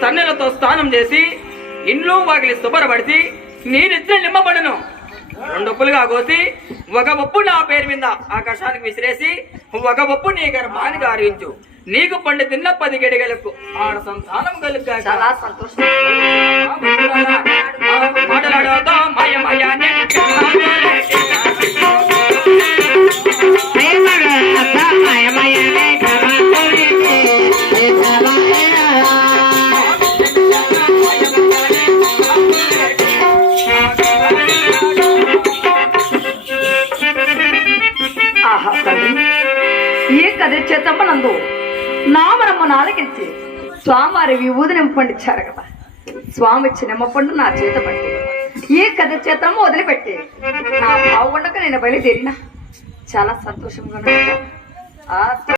సన్నెలతో స్నానం చేసి ఇండ్లు వాకిలి శుభ్రపడిచి నేనిచ్చిన నిద్ర రెండు ఉప్పులుగా కోసి ఒక ఉప్పు నా పేరు మీద ఆకాశానికి విసిరేసి ఒక ఉప్పు నీ గర్భానికి ఆరించు నీకు పండు తిన్న పది గడిగలకు ఆడ సంతానం కలుగు చాలా సంతోషం. ఆహా తండ్రి. ఈ నందు? చేతమ్మనందు నామరమ్మ నాలుగించి. స్వామివారి విభూది నింపండిచ్చారు కదా స్వామి ఇచ్చి నిమ్మపండు నా చేత పట్టి. ఈ కథ చేతమ్మ వదిలిపెట్టి. నా బాగుండక నేను బయలుదేరినా. చాలా సంతోషంగా